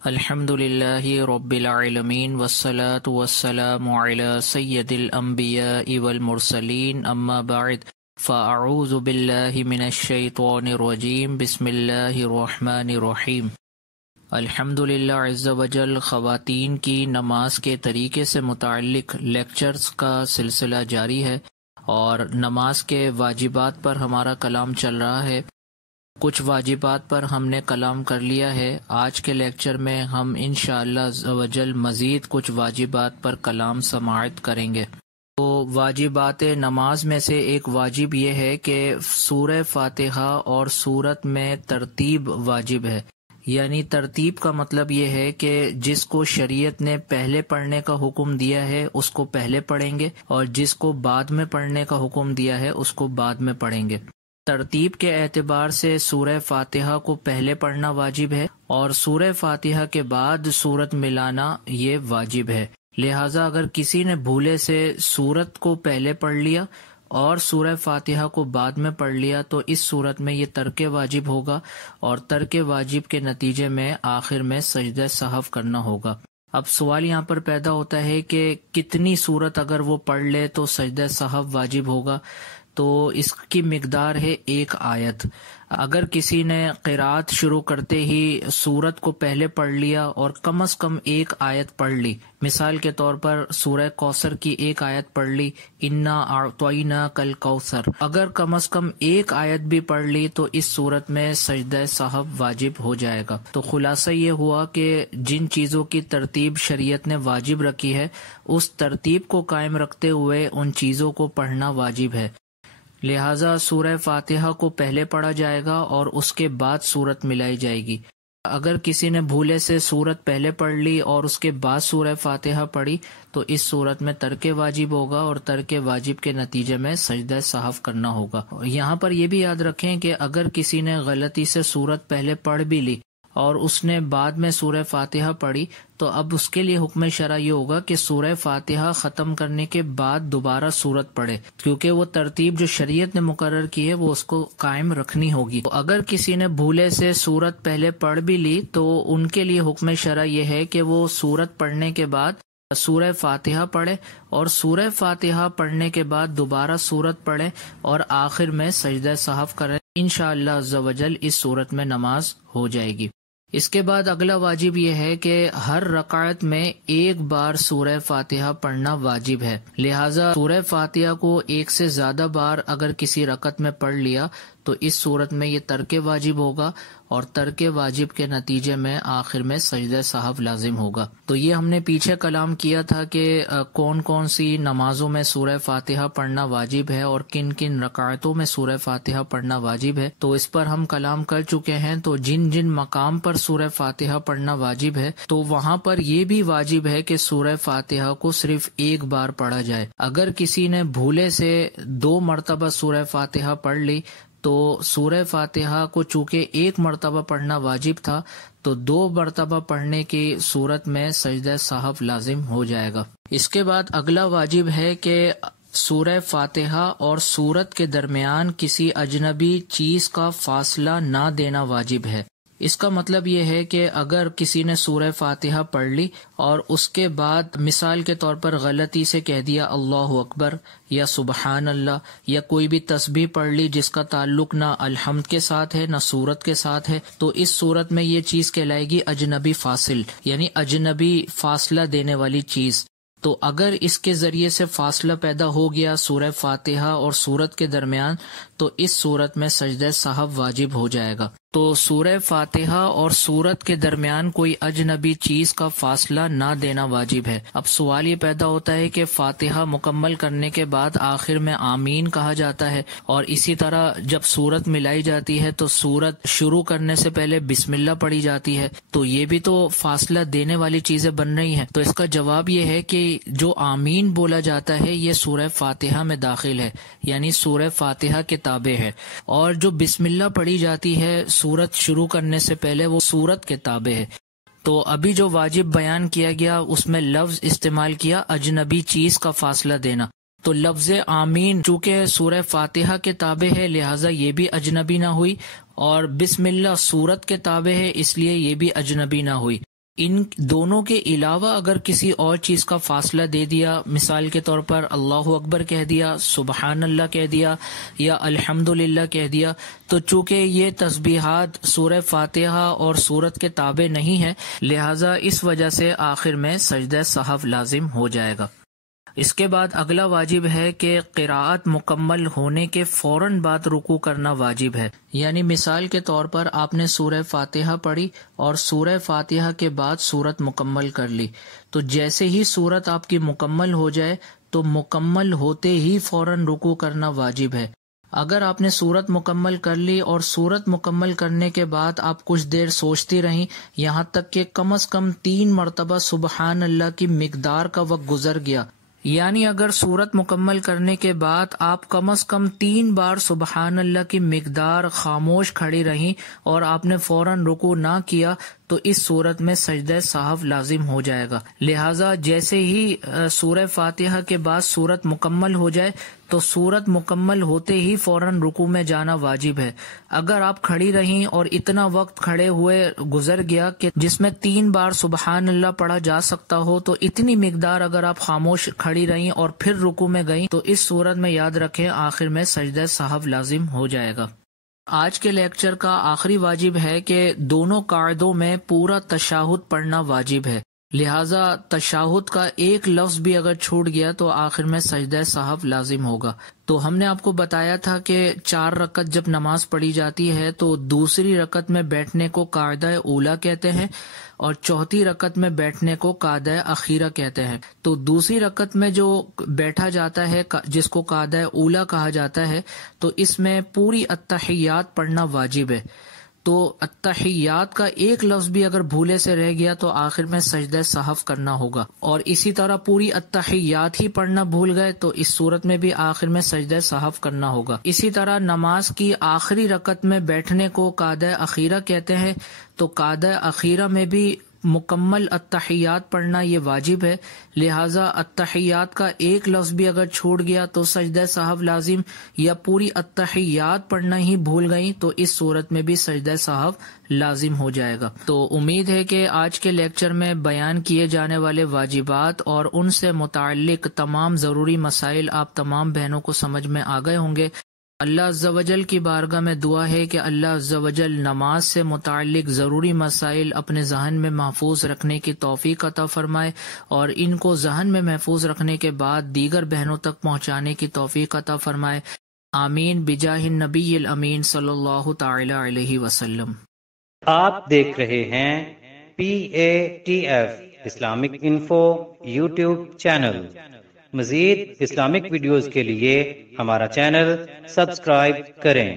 الحمد للہ رب العالمین والصلاة والسلام علی سید الانبیاء والمرسلین اما بعد فاعوذ باللہ من الشیطان الرجیم بسم اللہ الرحمن الرحیم۔ الحمد للہ عز وجل خواتین کی نماز کے طریقے سے متعلق لیکچرز کا سلسلہ جاری ہے اور نماز کے واجبات پر ہمارا کلام چل رہا ہے۔ کچھ واجبات پر ہم نے کلام کر لیا ہے۔ آج کے لیکچر میں ہم انشاءاللہ عز وجل مزید کچھ واجبات پر کلام سماعت کریں گے۔ تو واجبات نماز میں سے ایک واجب یہ ہے کہ سورہ فاتحہ اور سورت میں ترتیب واجب ہے، یعنی ترتیب کا مطلب یہ ہے کہ جس کو شریعت نے پہلے پڑھنے کا حکم دیا ہے اس کو پہلے پڑھیں گے، اور جس کو بعد میں پڑھنے کا حکم دیا ہے اس کو بعد میں پڑھیں گے۔ ترتیب کے اعتبار سے سورہ فاتحہ کو پہلے پڑھنا واجب ہے اور سورہ فاتحہ کے بعد سورت ملانا یہ واجب ہے۔ لہٰذا اگر کسی نے بھولے سے سورت کو پہلے پڑھ لیا اور سورہ فاتحہ کو بعد میں پڑھ لیا تو اس صورت میں یہ ترک واجب ہوگا، اور ترک واجب کے نتیجے میں آخر میں سجدہ سہو کرنا ہوگا۔ اب سوال یہاں پر پیدا ہوتا ہے کہ کتنی سورت اگر وہ پڑھ لے تو سجدہ سہو واجب ہوگا؟ تو اس کی مقدار ہے 1 آیت۔ اگر کسی نے قرات شروع کرتے ہی سورت کو پہلے پڑھ لیا اور کم از کم 1 آیت پڑھ لی، مثال کے طور پر سورہ کوثر کی 1 آیت پڑھ لی، انا اعطیناک الکوثر، اگر کم از کم 1 آیت بھی پڑھ لی تو اس صورت میں سجدہ سہو واجب ہو جائے گا۔ تو خلاصہ یہ ہوا کہ جن چیزوں کی ترتیب شریعت نے واجب رکھی ہے اس ترتیب کو قائم رکھتے ہوئے ان چیزوں کو پڑھنا واجب ہے۔ لہٰذا سورہ فاتحہ کو پہلے پڑھا جائے گا اور اس کے بعد سورت ملائی جائے گی۔ اگر کسی نے بھولے سے سورت پہلے پڑھ لی اور اس کے بعد سورہ فاتحہ پڑھی تو اس صورت میں ترک واجب ہوگا اور ترک واجب کے نتیجے میں سجدہ سہو کرنا ہوگا۔ یہاں پر یہ بھی یاد رکھیں کہ اگر کسی نے غلطی سے سورت پہلے پڑھ بھی لی اور اس نے بعد میں سورہ فاتحہ پڑھی تو اب اس کے لیے حکم شرع یہ ہوگا کہ سورہ فاتحہ ختم کرنے کے بعد دوبارہ سورت پڑھے، کیونکہ وہ ترتیب جو شریعت نے مقرر کی ہے وہ اس کو قائم رکھنی ہوگی۔ تو اگر کسی نے بھولے سے سورت پہلے پڑھ بھی لی تو ان کے لیے حکم شرع یہ ہے کہ وہ سورت پڑھنے کے بعد سورہ فاتحہ پڑھے اور سورہ فاتحہ پڑھنے کے بعد دوبارہ سورت پڑھے اور آخر میں سجدہ سہو کرے۔ انشاءاللہ عز وجل اس صورت میں نماز ہو جائے گی۔ اس کے بعد اگلا واجب یہ ہے کہ ہر رکعت میں 1 بار سورہ فاتحہ پڑھنا واجب ہے۔ لہٰذا سورہ فاتحہ کو 1 سے زیادہ بار اگر کسی رکعت میں پڑھ لیا تو اس صورت میں یہ ترک واجب ہوگا اور ترک واجب کے نتیجے میں آخر میں سجدہ سہو لازم ہوگا۔ تو یہ ہم نے پیچھے کلام کیا تھا کہ کون کون سی نمازوں میں سورہ فاتحہ پڑھنا واجب ہے اور کن کن رکعتوں میں سورہ فاتحہ پڑھنا واجب ہے، تو اس پر ہم کلام کر چکے ہیں۔ تو جن جن مقام پر سورہ فاتحہ پڑھنا واجب ہے تو وہاں پر یہ بھی واجب ہے کہ سورہ فاتحہ کو صرف 1 بار پڑھا جائے۔ اگر کسی نے بھولے سے 2 مرتبہ سورہ فاتحہ پڑھ لی تو سورہ فاتحہ کو چونکہ 1 مرتبہ پڑھنا واجب تھا تو 2 مرتبہ پڑھنے کی صورت میں سجدہ سہو لازم ہو جائے گا۔ اس کے بعد اگلا واجب ہے کہ سورہ فاتحہ اور سورت کے درمیان کسی اجنبی چیز کا فاصلہ نہ دینا واجب ہے۔ اس کا مطلب یہ ہے کہ اگر کسی نے سورہ فاتحہ پڑھ لی اور اس کے بعد مثال کے طور پر غلطی سے کہہ دیا اللہ اکبر یا سبحان اللہ یا کوئی بھی تسبیح پڑھ لی جس کا تعلق نہ الحمد کے ساتھ ہے نہ سورت کے ساتھ ہے، تو اس صورت میں یہ چیز کہلائے گی اجنبی فاصل، یعنی اجنبی فاصلہ دینے والی چیز۔ تو اگر اس کے ذریعے سے فاصلہ پیدا ہو گیا سورہ فاتحہ اور سورت کے درمیان تو اس صورت میں سجدہ سہو واجب ہو جائے گا۔ تو سورہ فاتحہ اور سورت کے درمیان کوئی اجنبی چیز کا فاصلہ نہ دینا واجب ہے۔ اب سوال یہ پیدا ہوتا ہے کہ فاتحہ مکمل کرنے کے بعد آخر میں آمین کہا جاتا ہے، اور اسی طرح جب سورت ملائی جاتی ہے تو سورت شروع کرنے سے پہلے بسم اللہ پڑھی جاتی ہے، تو یہ بھی تو فاصلہ دینے والی چیزیں بن رہی ہیں۔ تو اس کا جواب یہ ہے کہ جو آمین بولا جاتا ہے یہ سورہ فاتحہ میں داخل ہے، یعنی سورہ فاتحہ کے تابع ہے، اور جو بسم اللہ پڑھی جاتی ہے سورت شروع کرنے سے پہلے وہ سورت کے تابع ہے۔ تو ابھی جو واجب بیان کیا گیا اس میں لفظ استعمال کیا اجنبی چیز کا فاصلہ دینا، تو لفظ آمین چونکہ سورہ فاتحہ کے تابع ہے لہٰذا یہ بھی اجنبی نہ ہوئی، اور بسم اللہ سورت کے تابع ہے اس لیے یہ بھی اجنبی نہ ہوئی۔ ان دونوں کے علاوہ اگر کسی اور چیز کا فاصلہ دے دیا، مثال کے طور پر اللہ اکبر کہہ دیا، سبحان اللہ کہہ دیا یا الحمدللہ کہہ دیا، تو چونکہ یہ تسبیحات سورہ فاتحہ اور سورت کے تابع نہیں ہے، لہٰذا اس وجہ سے آخر میں سجدہ سہو لازم ہو جائے گا۔ اس کے بعد اگلا واجب ہے کہ قراءت مکمل ہونے کے فوراً بعد رکوع کرنا واجب ہے۔ یعنی مثال کے طور پر آپ نے سورہ فاتحہ پڑھی اور سورہ فاتحہ کے بعد سورت مکمل کر لی، تو جیسے ہی سورت آپ کی مکمل ہو جائے تو مکمل ہوتے ہی فوراً رکوع کرنا واجب ہے۔ اگر آپ نے سورت مکمل کر لی اور سورت مکمل کرنے کے بعد آپ کچھ دیر سوچتی رہیں، یہاں تک کہ کم از کم 3 مرتبہ سبحان اللہ کی مقدار کا وقت گزر گیا، یعنی اگر سورت مکمل کرنے کے بعد آپ کم از کم 3 بار سبحان اللہ کی مقدار خاموش کھڑی رہیں اور آپ نے فوراً رکوع نہ کیا، تو اس صورت میں سجدہ سہو لازم ہو جائے گا۔ لہٰذا جیسے ہی سورہ فاتحہ کے بعد سورت مکمل ہو جائے تو سورت مکمل ہوتے ہی فوراً رکوع میں جانا واجب ہے۔ اگر آپ کھڑی رہیں اور اتنا وقت کھڑے ہوئے گزر گیا کہ جس میں 3 بار سبحان اللہ پڑھا جا سکتا ہو، تو اتنی مقدار اگر آپ خاموش کھڑی رہیں اور پھر رکوع میں گئیں تو اس صورت میں یاد رکھیں آخر میں سجدہ سہو لازم ہو جائے گا۔ آج کے لیکچر کا آخری واجب ہے کہ دونوں قعدوں میں پورا تشہد پڑھنا واجب ہے، لہٰذا تشہد کا ایک لفظ بھی اگر چھوٹ گیا تو آخر میں سجدہ سہو لازم ہوگا۔ تو ہم نے آپ کو بتایا تھا کہ 4 رکعت جب نماز پڑھی جاتی ہے تو دوسری رکعت میں بیٹھنے کو قاعدہ اولیٰ کہتے ہیں اور چوتھی رکعت میں بیٹھنے کو قاعدہ اخیرہ کہتے ہیں۔ تو دوسری رکعت میں جو بیٹھا جاتا ہے جس کو قاعدہ اولیٰ کہا جاتا ہے، تو اس میں پوری التحیات پڑھنا واجب ہے۔ تو التحیات کا ایک لفظ بھی اگر بھولے سے رہ گیا تو آخر میں سجدہ سہو کرنا ہوگا، اور اسی طرح پوری التحیات ہی پڑھنا بھول گئے تو اس صورت میں بھی آخر میں سجدہ سہو کرنا ہوگا۔ اسی طرح نماز کی آخری رکعت میں بیٹھنے کو قاعدہ اخیرہ کہتے ہیں، تو قاعدہ اخیرہ میں بھی مکمل التحیات پڑھنا یہ واجب ہے، لہٰذا التحیات کا ایک لفظ بھی اگر چھوٹ گیا تو سجدہ سہو لازم، یا پوری التحیات پڑھنا ہی بھول گئیں تو اس صورت میں بھی سجدہ سہو لازم ہو جائے گا۔ تو امید ہے کہ آج کے لیکچر میں بیان کیے جانے والے واجبات اور ان سے متعلق تمام ضروری مسائل آپ تمام بہنوں کو سمجھ میں آ گئے ہوں گے۔ اللہ عز و جل کی بارگاہ میں دعا ہے کہ اللہ عز و جل نماز سے متعلق ضروری مسائل اپنے ذہن میں محفوظ رکھنے کی توفیق عطا فرمائے، اور ان کو ذہن میں محفوظ رکھنے کے بعد دیگر بہنوں تک پہنچانے کی توفیق عطا فرمائے۔ آمین بجاہ النبی الامین صلی اللہ تعالی علیہ وسلم۔ آپ دیکھ رہے ہیں PATF Islamic info YouTube channel. مزید اسلامک ویڈیوز کے لیے ہمارا چینل سبسکرائب کریں۔